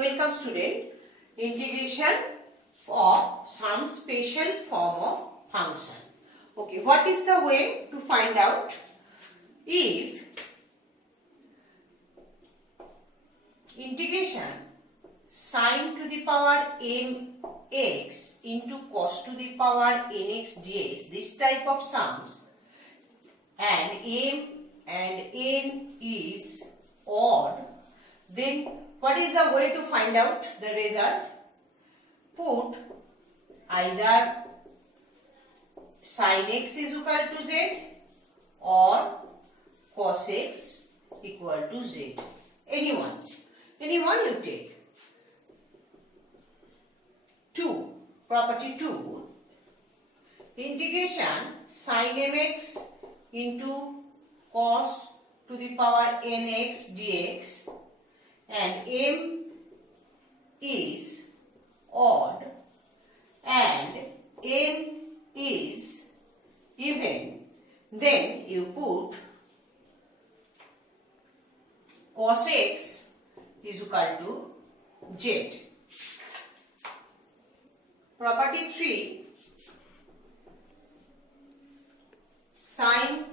Welcome student. Integration of some special form of function. Okay, what is the way to find out? If integration sin to the power mx into cos to the power nx dx, this type of sums, and m and n is odd, then what is the way to find out the result? Put either sin x is equal to z or cos x equal to z. Anyone you take. 2. Property 2. Integration sin mx into cos to the power nx dx, and m is odd and n is even, then you put cos x is equal to z. Property 3. Sin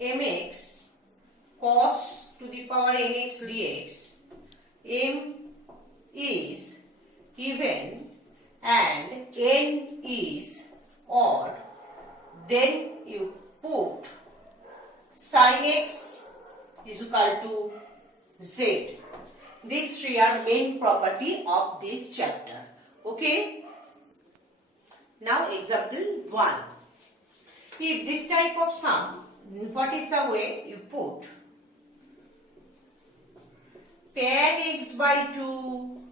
mx cos to the power nx dx, m is even and n is odd, then you put sin x is equal to z. These three are main property of this chapter. Okay. Now example 1. If this type of sum, what is the way you put? Tan x by 2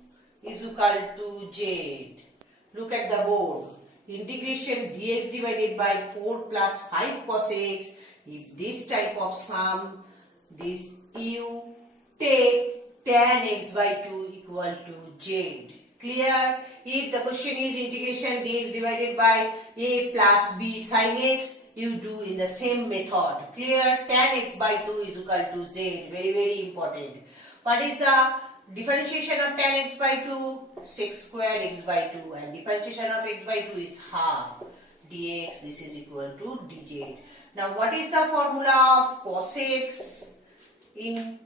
is equal to z. Look at the board. Integration dx divided by 4 plus 5 cos x. If this type of sum, this you take tan x by 2 equal to z. Clear? If the question is integration dx divided by a plus b sin x, you do in the same method. Clear? Tan x by 2 is equal to z. Very, very important. What is the differentiation of tan x by 2? Sec square x by 2, and differentiation of x by 2 is half dx. This is equal to dz. Now what is the formula of cos x? In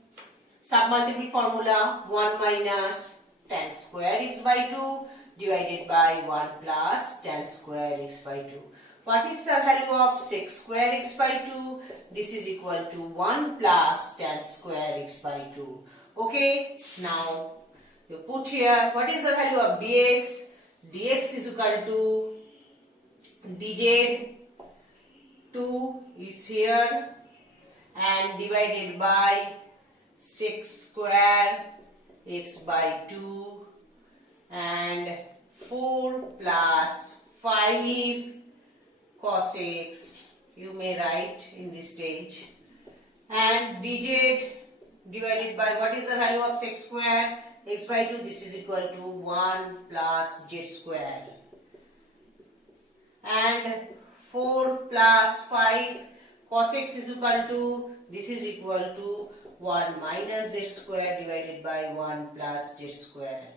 submultiple formula, 1 minus tan square x by 2 divided by 1 plus tan square x by 2. What is the value of sec square x by 2? This is equal to 1 plus tan square x by 2. Okay, now you put here, what is the value of dx? Dx is equal to dz, 2 is here, and divided by sec square x by 2, and 4 plus 5 cos x, you may write in this stage, and dz divided by, what is the value of sec square x by 2? This is equal to 1 plus z square, and 4 plus 5 cos x is equal to, this is equal to 1 minus z square divided by 1 plus z square.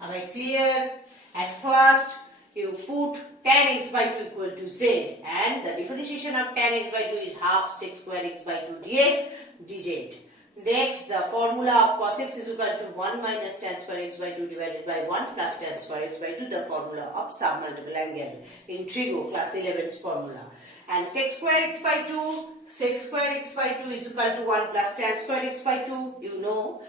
Am I clear? At first you put tan x by 2 equal to z, and the differentiation of tan x by 2 is half sec square x by 2 dx dz. Next, the formula of cos x is equal to 1 minus tan square x by 2 divided by 1 plus tan square x by 2, the formula of submultiple angle in trigo class 11's formula. And sec square x by 2, sec square x by 2 is equal to 1 plus tan square x by 2, you know.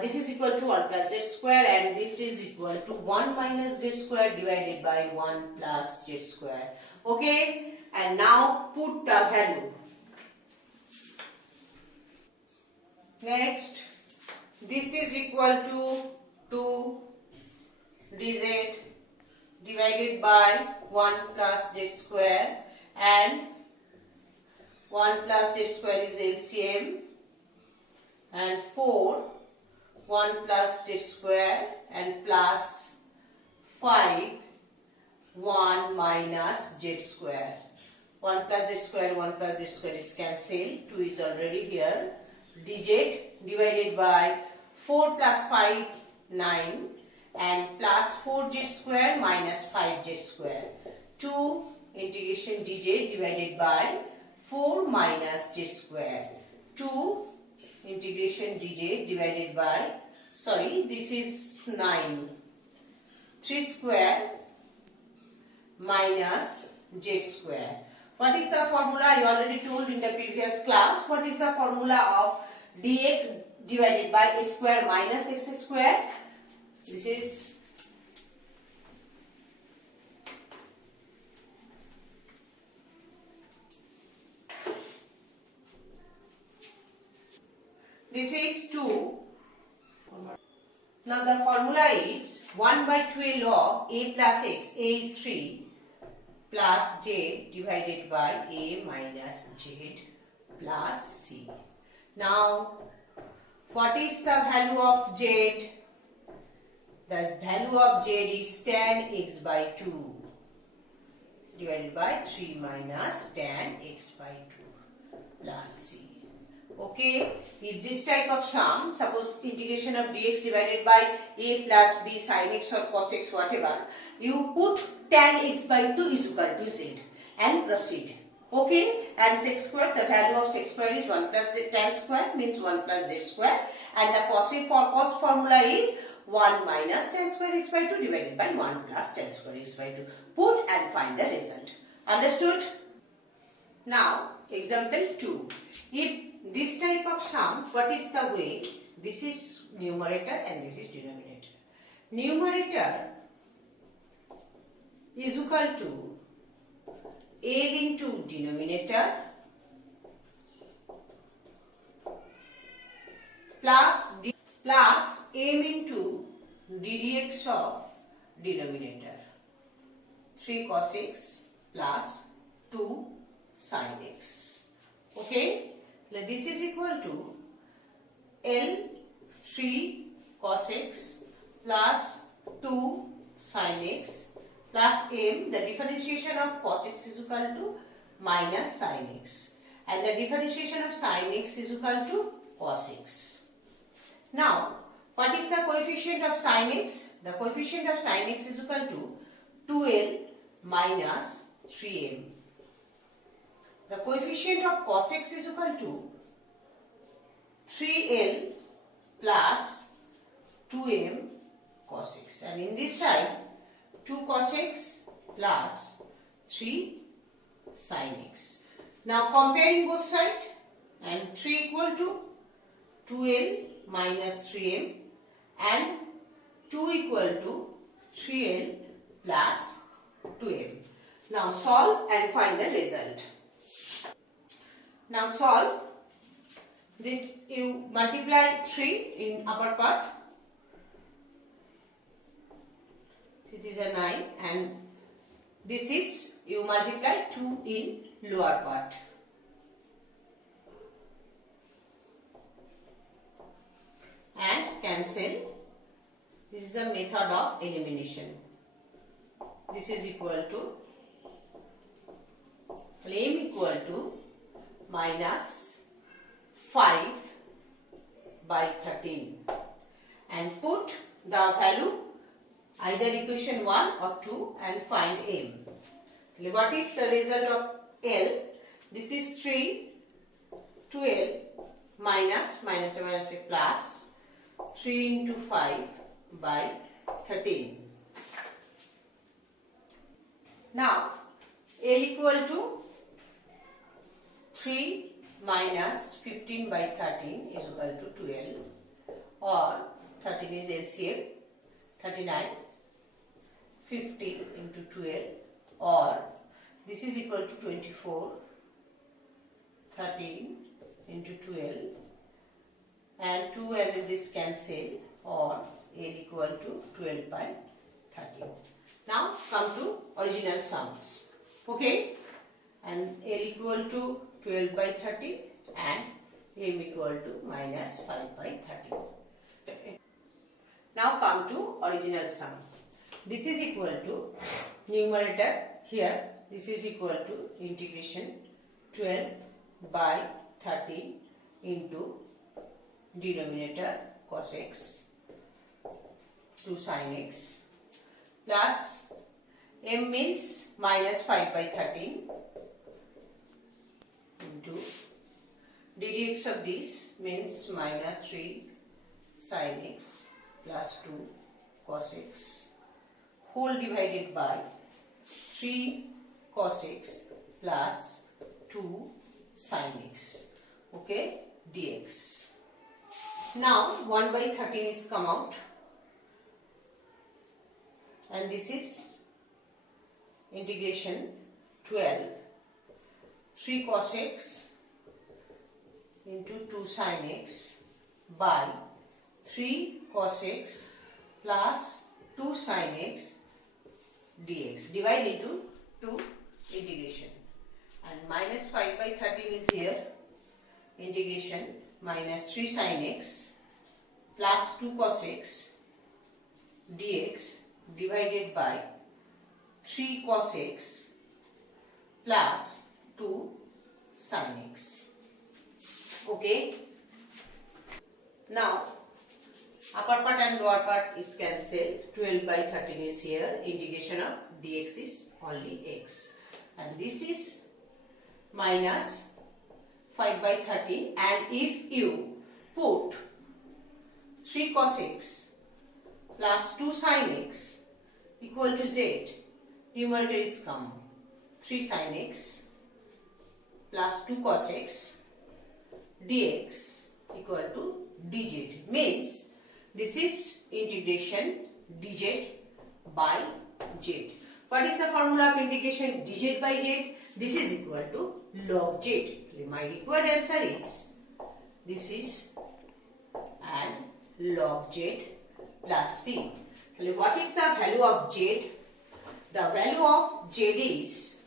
This is equal to 1 plus z square, and this is equal to 1 minus z square divided by 1 plus z square. Okay, and now put the value. Next, this is equal to 2 dz divided by 1 plus z square, and 1 plus z square is LCM, and 4 1 plus z square, and plus 5 1 minus z square. 1 plus z square, 1 plus z square is cancelled. 2 is already here. Dz divided by 4 plus 5, 9. and plus 4z square minus 5z square. 2 integration dz divided by 4 minus z square. 2 integration dz divided by, sorry, this is 9. 3 square minus z square. What is the formula? I already told in the previous class. What is the formula of dx divided by a square minus x square? This is This is 2. Now the formula is 1 by 2 log a plus x. A is 3 plus j divided by a minus z plus c. Now what is the value of z? The value of z is tan x by 2 divided by 3 minus tan x by 2 plus c. Okay, if this type of sum, suppose integration of dx divided by a plus b sin x or cos x, whatever, you put tan x by 2 is equal to z and proceed. Okay, and sec square, the value of sec square is 1 plus tan square, means 1 plus z square, and the cos formula is 1 minus tan square x by 2 divided by 1 plus tan square x by 2. Put and find the result. Understood? Now, example 2. If this type of sum, what is the way? This is numerator and this is denominator. Numerator is equal to a into denominator plus m into ddx of denominator. 3 cos x plus 2 sin x. Okay? This is equal to L 3 cos x plus 2 sin x plus m, the differentiation of cos x is equal to minus sin x, and the differentiation of sin x is equal to cos x. Now, what is the coefficient of sin x? The coefficient of sin x is equal to 2L minus 3m. The coefficient of cos x is equal to 3L plus 2m cos x, and in this side 2 cos x plus 3 sin x. Now comparing both sides, and 3 equal to 2L minus 3m and 2 equal to 3L plus 2m. Now solve and find the result. Now solve this. You multiply 3 in upper part. This is a 9, and this is, you multiply 2 in lower part. And cancel. This is the method of elimination. This is equal to m equal to minus 5 by 13, and put the value either equation 1 or 2 and find m. What is the result of L? This is 3 12 minus a plus 3 into 5 by 13. Now L equal to 3 minus 15 by 13 is equal to 12, or 13 is LCM, 39, 15 into 12, or this is equal to 24, 13 into 12, and 2 and this cancel, or L equal to 12 by 13. Now come to original sums. Okay, and L equal to 12 by 30 and m equal to minus 5 by 30. Now come to original sum. This is equal to numerator here. This is equal to integration 12 by 30 into denominator cos x 2 sin x plus m means minus 5 by 13 into ddx of this means minus 3 sin x plus 2 cos x whole divided by 3 cos x plus 2 sin x. Okay, dx. Now 1 by 13 is come out and this is integration 12 3 cos x into 2 sin x by 3 cos x plus 2 sin x dx. Divide into 2 integration and minus 5 by 13 is here, integration minus 3 sin x plus 2 cos x dx divided by 3 cos x plus 2 sin x. Okay. Now upper part and lower part is cancelled. 12 by 13 is here. Integration of dx is only x. And this is minus 5 by 13. And if you put 3 cos x plus 2 sin x equal to z, numerator is come. 3 sin x plus 2 cos x dx equal to dz. Means this is integration dz by z. What is the formula of integration dz by z? This is equal to log z. So my required answer is this is and log z plus c. So what is the value of z? The value of z is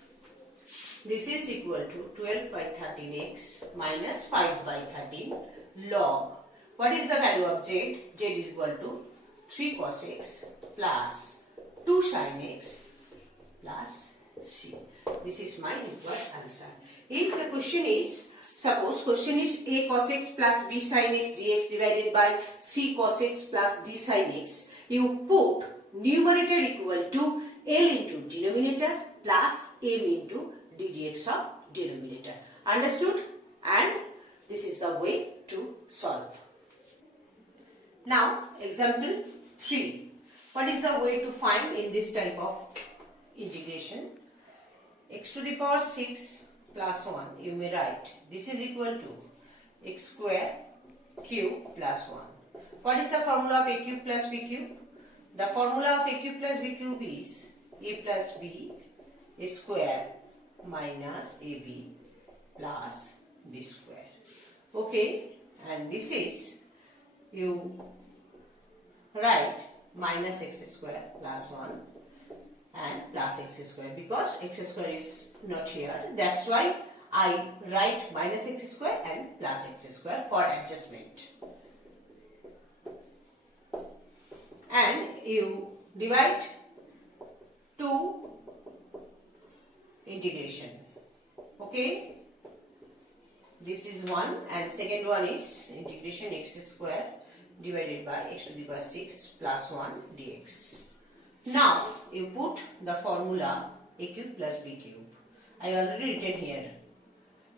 this is equal to 12 by 13x minus 5 by 13 log. What is the value of z? Z is equal to 3 cos x plus 2 sin x plus c. This is my required answer. If the question is, suppose question is a cos x plus b sin x dx divided by c cos x plus d sin x, you put numerator equal to l into denominator plus m into ddx of denominator. Understood? And this is the way to solve. Now example 3. What is the way to find in this type of integration? X to the power 6 plus 1, you may write this is equal to x square cube plus 1. What is the formula of a cube plus b cube? The formula of a cube plus b cube is a plus b square minus ab plus b square. Okay, and this is, you write minus x square plus 1 and plus x square, because x square is not here, that's why I write minus x square and plus x square for adjustment. And you divide to integration. Okay, this is one, and second one is integration x square divided by x to the power 6 plus 1 dx. Now you put the formula a cube plus b cube. I already written here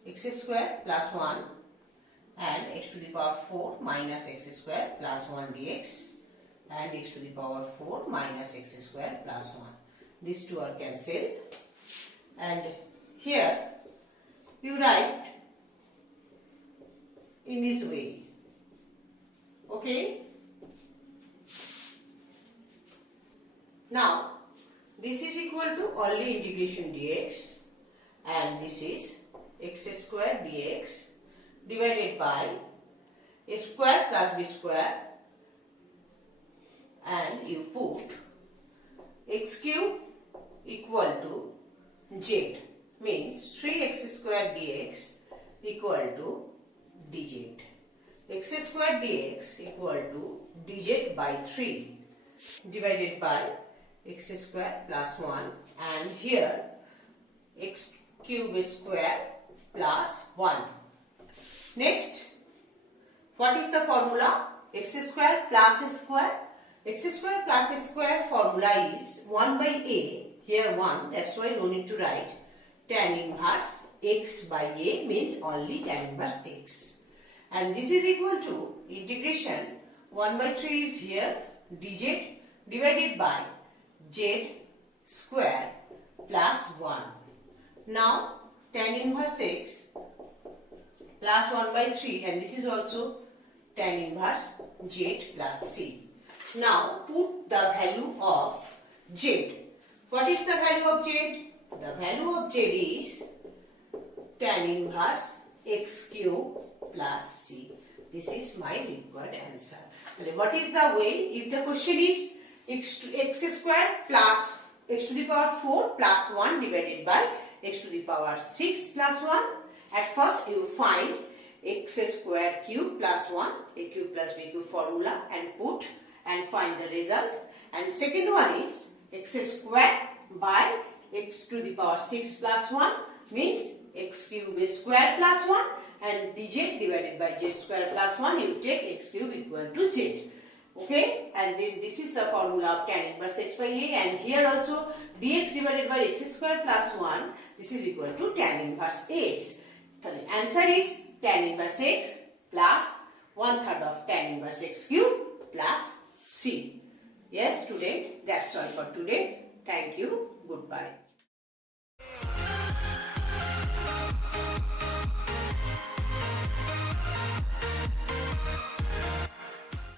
x square plus 1 and x to the power 4 minus x square plus 1 dx and x to the power 4 minus x square plus 1. These two are cancelled, and here you write in this way. Okay. Now this is equal to only integration dx, and this is x square dx divided by a square plus b square, and you put x cube equal to z, means 3x square dx equal to dz. X square dx equal to dz by 3 divided by x square plus 1, and here x cube square plus 1. Next, what is the formula? X square plus square X square plus a square formula is 1 by a, here 1, that's why no need to write. Tan inverse x by a means only tan inverse x. And this is equal to integration 1 by 3 is here dz divided by z square plus 1. Now tan inverse x plus 1 by 3, and this is also tan inverse z plus c. Now put the value of z. What is the value of z? The value of z is tan inverse x cube plus c. This is my required answer. What is the way? If the question is x square plus x to the power 4 plus 1 divided by x to the power 6 plus 1, at first you find x square cube plus 1, a cube plus b cube formula, and put and find the result. And second one is x square by x to the power 6 plus 1 means x cube is square plus 1, and dz divided by z square plus 1, you take x cube equal to z. Okay, and then this is the formula of tan inverse x by a, and here also dx divided by x square plus 1, this is equal to tan inverse x. The answer is tan inverse x plus 1/3 of tan inverse x cube plus c. Yes, student, that's all for today. Thank you. Goodbye.